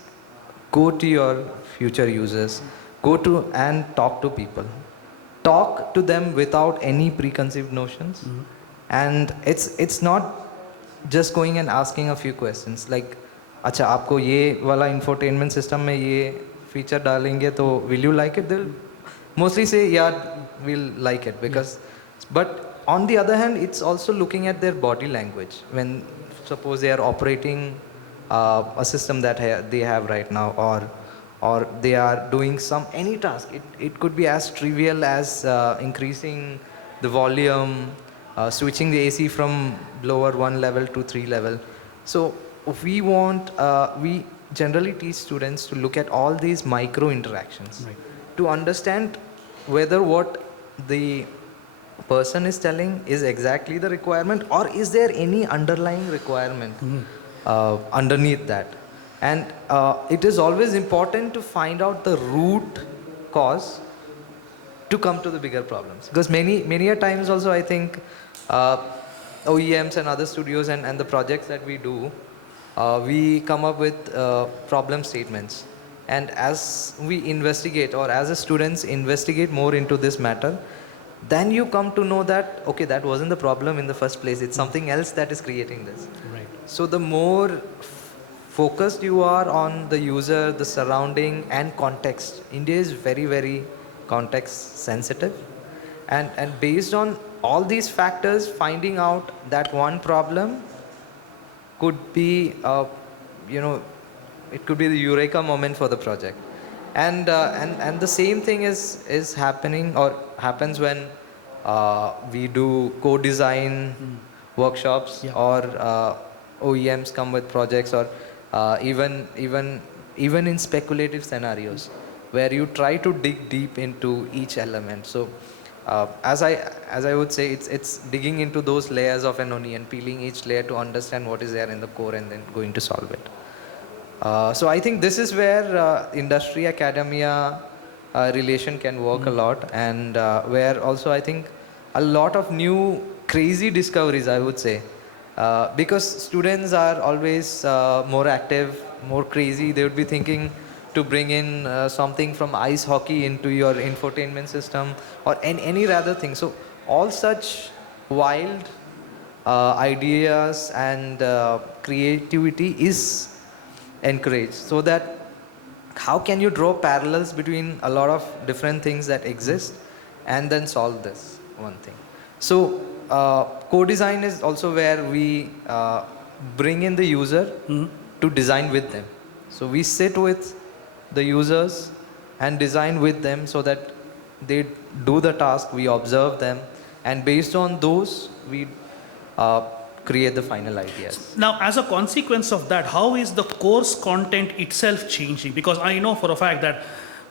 go to your future users, go to and talk to people. Talk to them without any preconceived notions. Mm-hmm. And it's not just going and asking a few questions like, अच्छा आपको ये वाला infotainment system में ये feature डालेंगे तो will you like it? They'll mostly say yeah, we'll like it because, but on the other hand, it's also looking at their body language when suppose they are operating a system that they have right now, or they are doing any task. It could be as trivial as increasing the volume, switching the AC from lower 1 level to 3 level. So we generally teach students to look at all these micro interactions, right, to understand whether what the person is telling is exactly the requirement, or is there any underlying requirement underneath that? And it is always important to find out the root cause to come to the bigger problems, because many a times also I think uh, OEMs and other studios and the projects that we do, we come up with problem statements, and as we investigate, or as the students investigate more into this matter, then you come to know that okay, that wasn't the problem in the first place, it's something else that is creating this. Right. So the more focused you are on the user, the surrounding and context. India is very, very context sensitive. And based on all these factors, finding out that one problem could be, it could be the eureka moment for the project. And the same thing is happening or happens when we do co-design workshops, Yeah. or OEMs come with projects, or even in speculative scenarios where you try to dig deep into each element. So as I would say, it's digging into those layers of an onion, peeling each layer to understand what is there in the core and then going to solve it. So I think this is where industry academia relation can work a lot, and where also I think a lot of new crazy discoveries, I would say, because students are always more active, more crazy. They would be thinking to bring in something from ice hockey into your infotainment system, or any rather thing. So all such wild ideas and creativity is encouraged, so that how can you draw parallels between a lot of different things that exist and then solve this one thing. So co-design is also where we bring in the user to design with them. So we sit with the users and design with them so that they do the task, we observe them, and based on those we create the final ideas. Now, as a consequence of that, how is the course content itself changing? Because I know for a fact that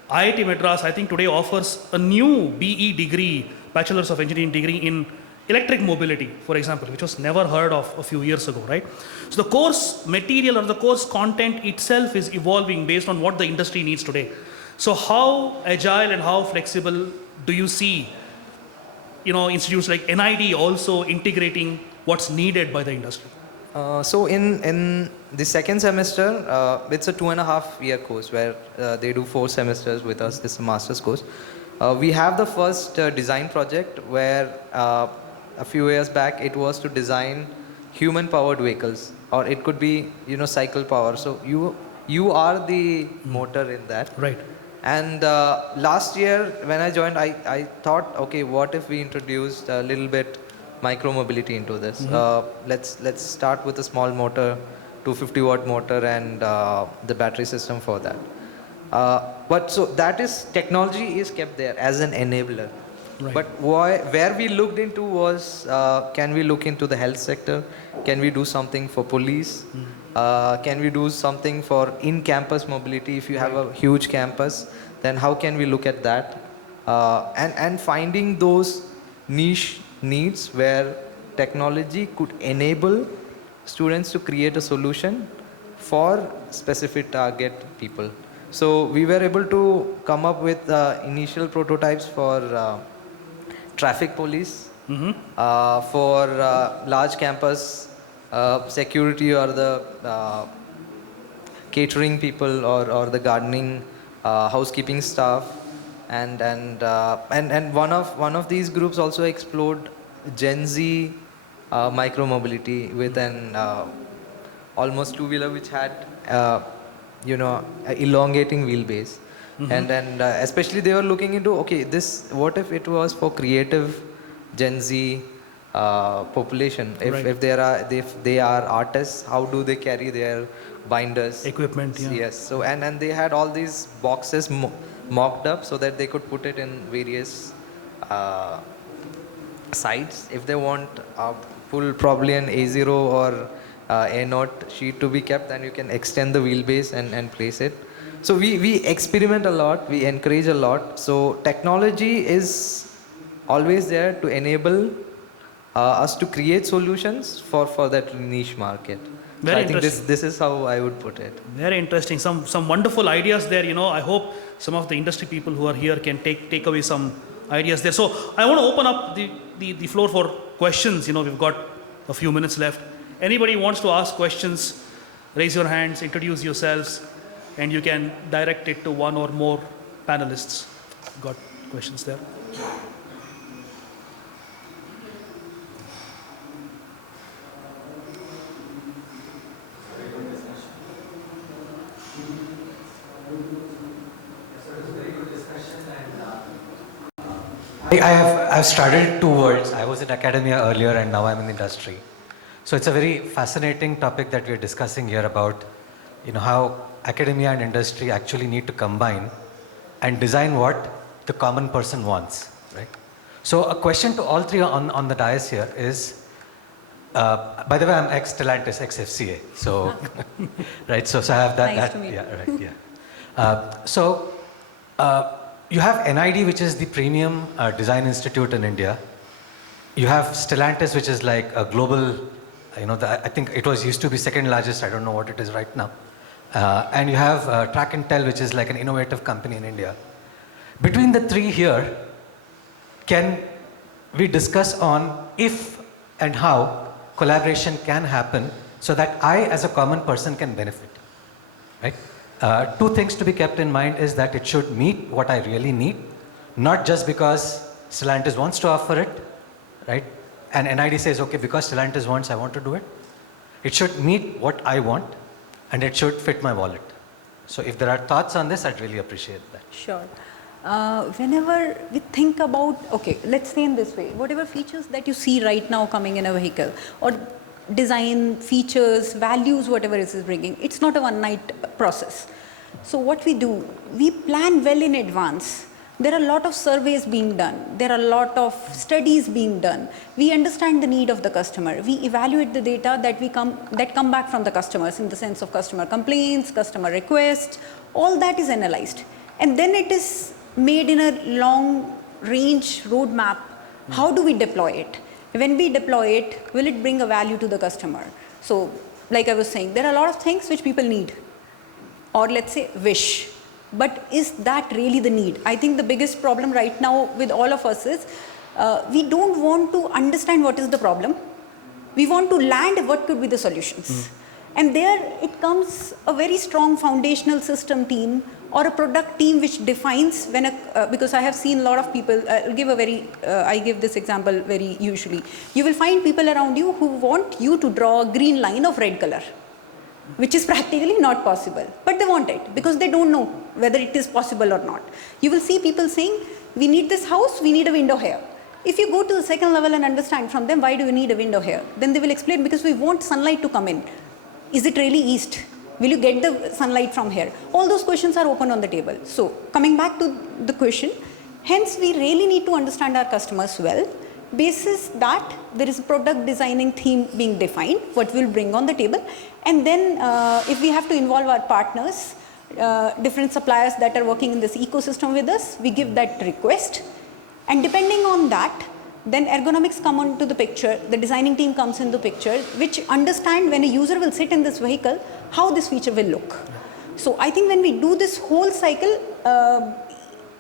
IIT Madras, I think today offers a new BE degree, Bachelor's of Engineering degree in electric mobility, for example, which was never heard of a few years ago, right? So the course material or the course content itself is evolving based on what the industry needs today. So how agile and how flexible do you see, institutes like NID also integrating what's needed by the industry? So in the second semester, it's a 2.5-year course where they do 4 semesters with us. It's a master's course. We have the first design project where a few years back it was to design human-powered vehicles, or it could be cycle power. So you are the motor in that. Right. And last year when I joined, I thought, okay, what if we introduced a little bit micro-mobility into this? Let's start with a small motor, 250-watt motor, and the battery system for that. But so that is, technology is kept there as an enabler. Right. But where we looked into was, can we look into the health sector? Can we do something for police? Can we do something for in-campus mobility? If you have a huge campus, then how can we look at that? And finding those niche needs where technology could enable students to create a solution for specific target people. So we were able to come up with initial prototypes for traffic police, for large campus security, or the catering people, or the gardening, housekeeping staff. And one of these groups also explored Gen Z micro-mobility with an almost two-wheeler which had elongating wheelbase. And especially they were looking into, okay, this, what if it was for creative Gen Z population? If they are artists, how do they carry their binders, Equipment, yeah. Yes. So and they had all these boxes mocked up so that they could put it in various sides. If they want pull probably an A0 or A0 sheet to be kept, then you can extend the wheelbase and place it. So we experiment a lot, we encourage a lot. So technology is always there to enable us to create solutions for that niche market. Very So I think interesting. this is how I would put it. Very interesting. Some wonderful ideas there. I hope some of the industry people who are here can take away some ideas there. So I want to open up the floor for questions. We've got a few minutes left. Anybody wants to ask questions, raise your hands, introduce yourselves, and you can direct it to one or more panelists. Got questions there? I've started 2 worlds. I was in academia earlier and now I'm in industry. So it's a very fascinating topic that we're discussing here about, how academia and industry actually need to combine and design what the common person wants, right? So a question to all three on the dais here is, by the way, I'm ex-Stellantis, ex-FCA. So, right, so I have that. Nice to meet you. Yeah, right, yeah. You have NID, which is the premium design institute in India. You have Stellantis, which is like a global, I think it used to be second largest, I don't know what it is right now. And you have Track and Tell, which is like an innovative company in India. Between the three here, can we discuss on if and how collaboration can happen so that I, as a common person, can benefit, right? 2 things to be kept in mind is that it should meet what I really need, not just because Stellantis wants to offer it, right? And NID says, okay, because Stellantis wants, I want to do it. It should meet what I want, and it should fit my wallet. So if there are thoughts on this, I'd really appreciate that. Sure. Whenever we think about, okay, let's say in this way, whatever features that you see right now coming in a vehicle, or design, features, values, whatever it is bringing, it's not a one-night process. So what we do, we plan well in advance. There are a lot of surveys being done. There are a lot of studies being done. We understand the need of the customer. We evaluate the data that come back from the customers in the sense of customer complaints, customer requests. All that is analyzed. And then it is made in a long-range roadmap. How do we deploy it? When we deploy it, will it bring a value to the customer? So, like I was saying, there are a lot of things which people need, or let's say wish. But is that really the need? I think the biggest problem right now with all of us is we don't want to understand what is the problem. We want to land what could be the solutions. And there it comes a very strong foundational system team or a product team which defines when because I have seen a lot of people, I give this example very usually. You will find people around you who want you to draw a green line of red color, which is practically not possible. But they want it because they don't know whether it is possible or not. You will see people saying, we need this house, we need a window here. If you go to the second level and understand from them, why do you need a window here? Then they will explain, because we want sunlight to come in. Is it really east? Will you get the sunlight from here? All those questions are open on the table. So coming back to the question, hence we really need to understand our customers well. Basis that there is a product designing theme being defined, what we'll bring on the table. And then if we have to involve our partners, different suppliers that are working in this ecosystem with us, we give that request. And depending on that, then ergonomics come onto the picture, the designing team comes into the picture, which understand when a user will sit in this vehicle, how this feature will look. So I think when we do this whole cycle,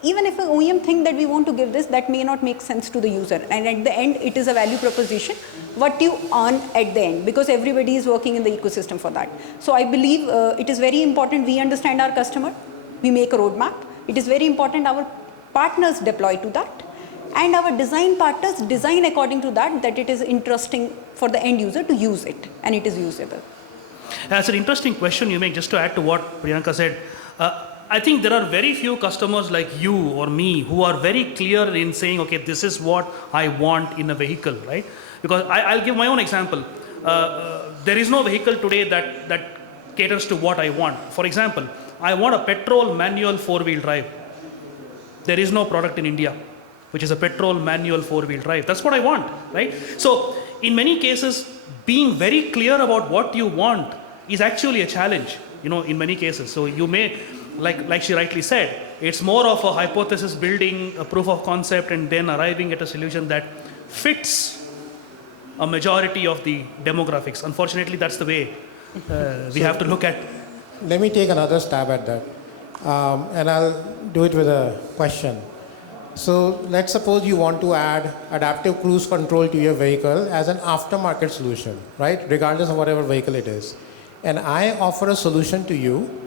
even if an OEM think that we want to give this, that may not make sense to the user. And at the end, it is a value proposition, what you earn at the end, because everybody is working in the ecosystem for that. So I believe it is very important we understand our customer, we make a roadmap. It is very important our partners deploy to that. And our design partners design according to that, that it is interesting for the end user to use it and it is usable. That's an interesting question you make. Just to add to what Priyanka said, I think there are very few customers like you or me who are very clear in saying, okay, this is what I want in a vehicle, right? Because I'll give my own example. There is no vehicle today that caters to what I want. For example, I want a petrol manual 4-wheel drive. There is no product in India which is a petrol manual 4-wheel drive. That's what I want, right? So in many cases, being very clear about what you want is actually a challenge, in many cases. So you may, like she rightly said, It's more of a hypothesis building, a proof of concept, and then arriving at a solution that fits a majority of the demographics. Unfortunately, that's the way we have to look at. Let me take another stab at that. And I'll do it with a question. So let's suppose you want to add adaptive cruise control to your vehicle as an aftermarket solution, right? Regardless of whatever vehicle it is. And I offer a solution to you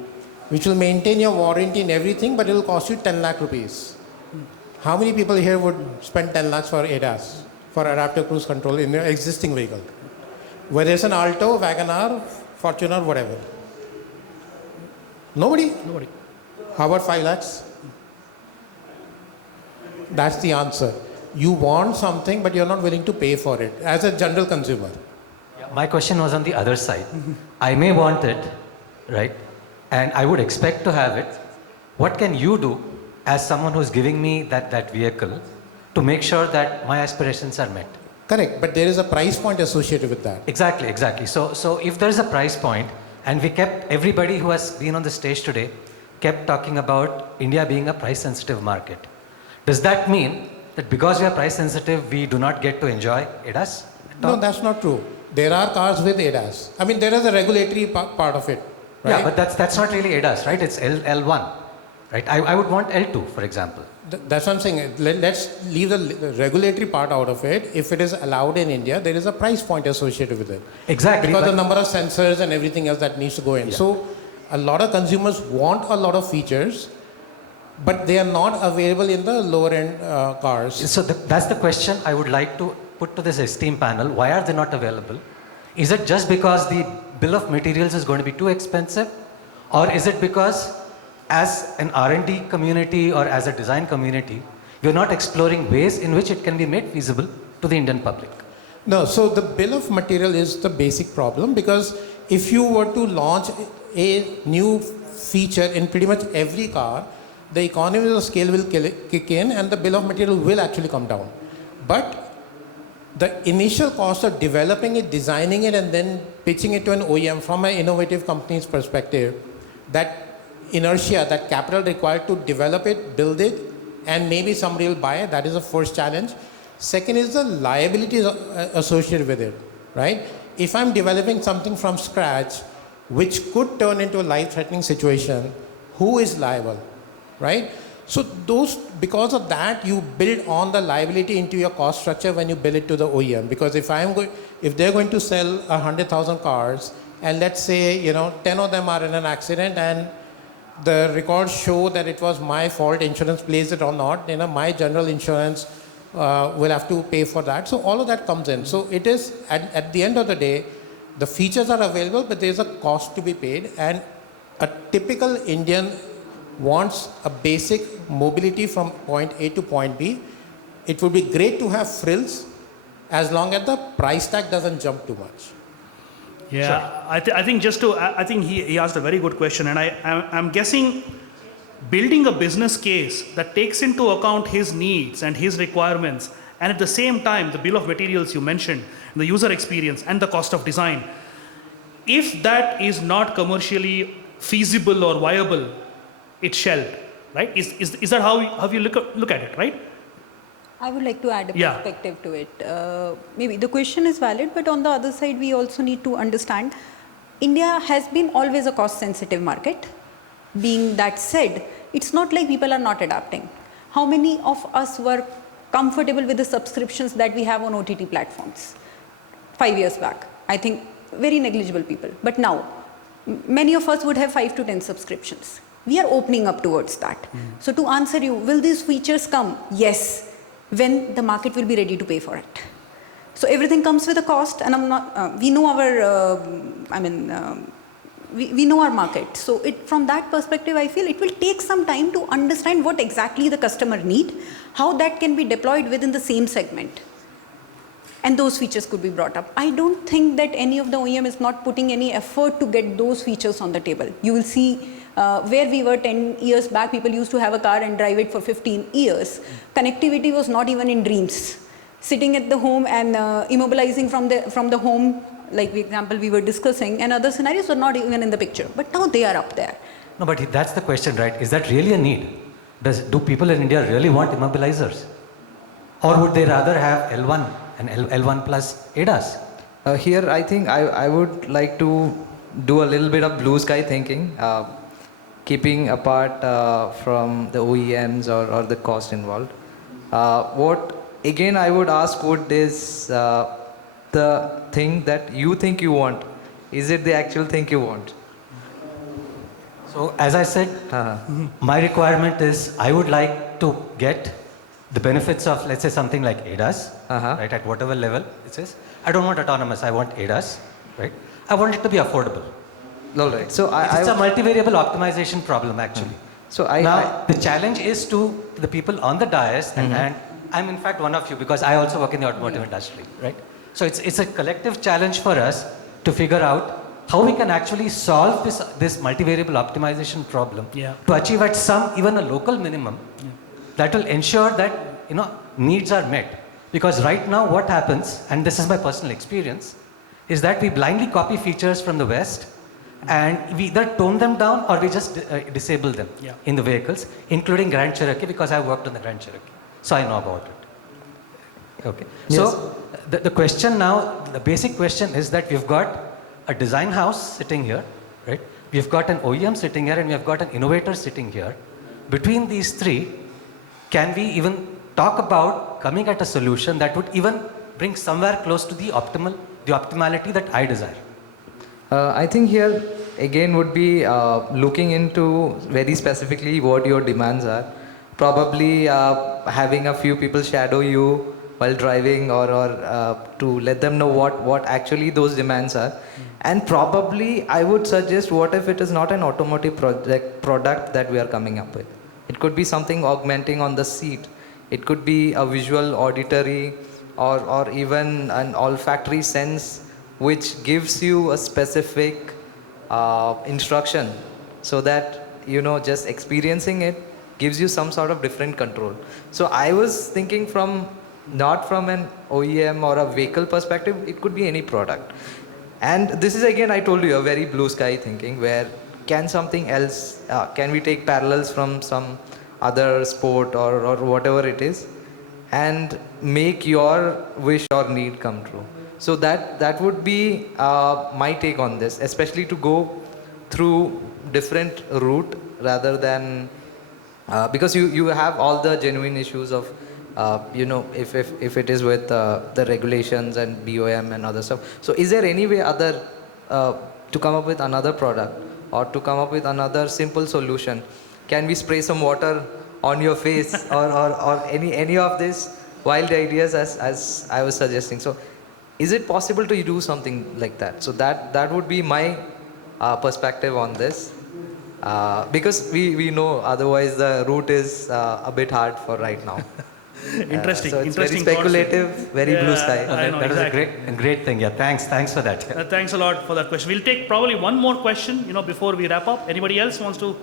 which will maintain your warranty and everything, but it will cost you 10 lakh rupees. How many people here would spend 10 lakhs for ADAS, for adaptive cruise control in their existing vehicle? Whether it's an Alto, Wagoner, Fortuner, whatever. Nobody? Nobody. How about 5 lakhs? That's the answer. You want something, but you're not willing to pay for it as a general consumer. My question was on the other side. I may want it, right? And I would expect to have it. What can you do as someone who's giving me that vehicle to make sure that my aspirations are met? Correct, but there is a price point associated with that. Exactly. So if there is a price point, and we kept, everybody who has been on the stage today kept talking about India being a price sensitive market. Does that mean that because we are price sensitive, we do not get to enjoy ADAS? No, that's not true. There are cars with ADAS. I mean, there is a regulatory part of it. Right? Yeah, but that's not really ADAS, right? It's L1, right? I would want L2, for example. That's what I'm saying. Let's leave the regulatory part out of it. If it is allowed in India, there is a price point associated with it. Exactly. Because the number of sensors and everything else that needs to go in. Yeah. So a lot of consumers want a lot of features, but they are not available in the lower end cars. So that's the question I would like to put to this esteemed panel. Why are they not available? Is it just because the bill of materials is going to be too expensive? Or is it because as an R&D community or as a design community, you're not exploring ways in which it can be made feasible to the Indian public? No, so the bill of material is the basic problem, because if you were to launch a new feature in pretty much every car, the economies of scale will kick in and the bill of material will actually come down. But the initial cost of developing it, designing it, and then pitching it to an OEM from an innovative company's perspective, that inertia, that capital required to develop it, build it, and maybe somebody will buy it, that is the first challenge. Second is the liabilities associated with it, right? If I'm developing something from scratch, which could turn into a life-threatening situation, who is liable, right? So because of that, you build on the liability into your cost structure when you bill it to the OEM. Because if they're going to sell 100,000 cars, and let's say 10 of them are in an accident, and the records show that it was my fault, insurance pays it or not, my general insurance will have to pay for that. So all of that comes in. So it is at the end of the day, the features are available, but there is a cost to be paid, and a typical Indian wants a basic mobility from point A to point B. It would be great to have frills as long as the price tag doesn't jump too much. Yeah, sure. I think he asked a very good question, and I'm guessing building a business case that takes into account his needs and his requirements, and at the same time the bill of materials you mentioned, the user experience and the cost of design, if that is not commercially feasible or viable, it's shelved, right? Is that how you look at it, right? I would like to add a perspective to it. Maybe the question is valid, but on the other side, we also need to understand India has been always a cost-sensitive market. Being that said, it's not like people are not adapting. How many of us were comfortable with the subscriptions that we have on OTT platforms 5 years back? I think very negligible people. But now, many of us would have 5 to 10 subscriptions. We are opening up towards that. So to answer you, will these features come? Yes, when the market will be ready to pay for it. So everything comes with a cost, and we know our, we know our market. So from that perspective, I feel it will take some time to understand what exactly the customer need, how that can be deployed within the same segment. And those features could be brought up. I don't think that any of the OEM is not putting any effort to get those features on the table. You will see where we were 10 years back, people used to have a car and drive it for 15 years. Connectivity was not even in dreams. Sitting at the home and immobilizing from the home, like the example we were discussing, and other scenarios were not even in the picture. But now they are up there. No, but that's the question, right? Is that really a need? Do people in India really want immobilizers? Or would they rather have L1 and L1 plus ADAS? Here, I think I would like to do a little bit of blue sky thinking, keeping apart from the OEMs or the cost involved. What again I would ask would is the thing that you think you want. Is it the actual thing you want? So as I said, my requirement is I would like to get the benefits of, let's say, something like ADAS, right, at whatever level it is. I don't want autonomous, I want ADAS, right? I want it to be affordable. All right. So It's a multivariable optimization problem, actually. So The challenge is to the people on the dais, and I'm in fact one of you because I also work in the automotive industry, right? So it's a collective challenge for us to figure out how we can actually solve this multivariable optimization problem to achieve at some, even a local minimum, that will ensure that, needs are met. Because right now what happens, and this is my personal experience, is that we blindly copy features from the West, and we either tone them down or we just disable them in the vehicles, including Grand Cherokee, because I worked on the Grand Cherokee, so I know about it. Okay. Yes. So the question now, the basic question is that we've got a design house sitting here, right? We've got an OEM sitting here, and we've got an innovator sitting here. Between these three, can we even talk about coming at a solution that would even bring somewhere close to the optimality that I desire? I think here again would be looking into very specifically what your demands are. Probably having a few people shadow you while driving, or to let them know what actually those demands are. And probably I would suggest, what if it is not an automotive product that we are coming up with? It could be something augmenting on the seat. It could be a visual, auditory, or even an olfactory sense which gives you a specific instruction, so that just experiencing it gives you some sort of different control. So I was thinking not from an OEM or a vehicle perspective, it could be any product. And this is again, I told you, a very blue sky thinking, where can something else, can we take parallels from some other sport or whatever it is, and make your wish or need come true. So that would be my take on this, especially to go through different route rather than because you have all the genuine issues of if it is with the regulations and BOM and other stuff. So is there any way other to come up with another product, or to come up with another simple solution? Can we spray some water on your face or any of these wild ideas as I was suggesting? So is it possible to do something like that? So that would be my perspective on this, because we know otherwise the route is a bit hard for right now. Interesting. So it's interesting very thoughts. speculative, very blue sky. I know, That exactly. is a great thing. Yeah, thanks for that. Thanks a lot for that question. We'll take probably one more question, before we wrap up. Anybody else wants to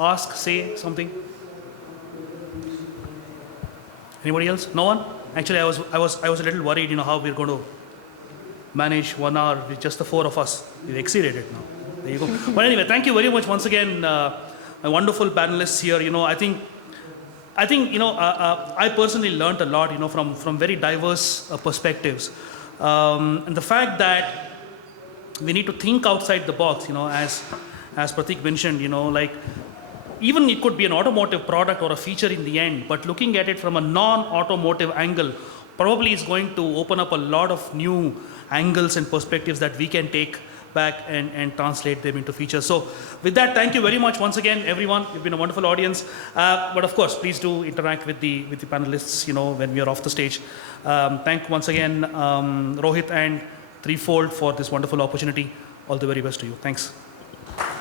ask, say something? Anybody else? No one? Actually, I was a little worried, how we're going to manage 1 hour with just the four of us. We've exceeded it now. There you go. But anyway, thank you very much once again, my wonderful panelists here. I think I personally learned a lot, from very diverse perspectives, and the fact that we need to think outside the box, as Pratik mentioned, like even it could be an automotive product or a feature in the end, but looking at it from a non-automotive angle probably is going to open up a lot of new angles and perspectives that we can take back and translate them into features. So with that, thank you very much once again, everyone. You've been a wonderful audience. But of course, please do interact with the panelists, when we are off the stage. Thank once again, Rohit and Threefold for this wonderful opportunity. All the very best to you. Thanks.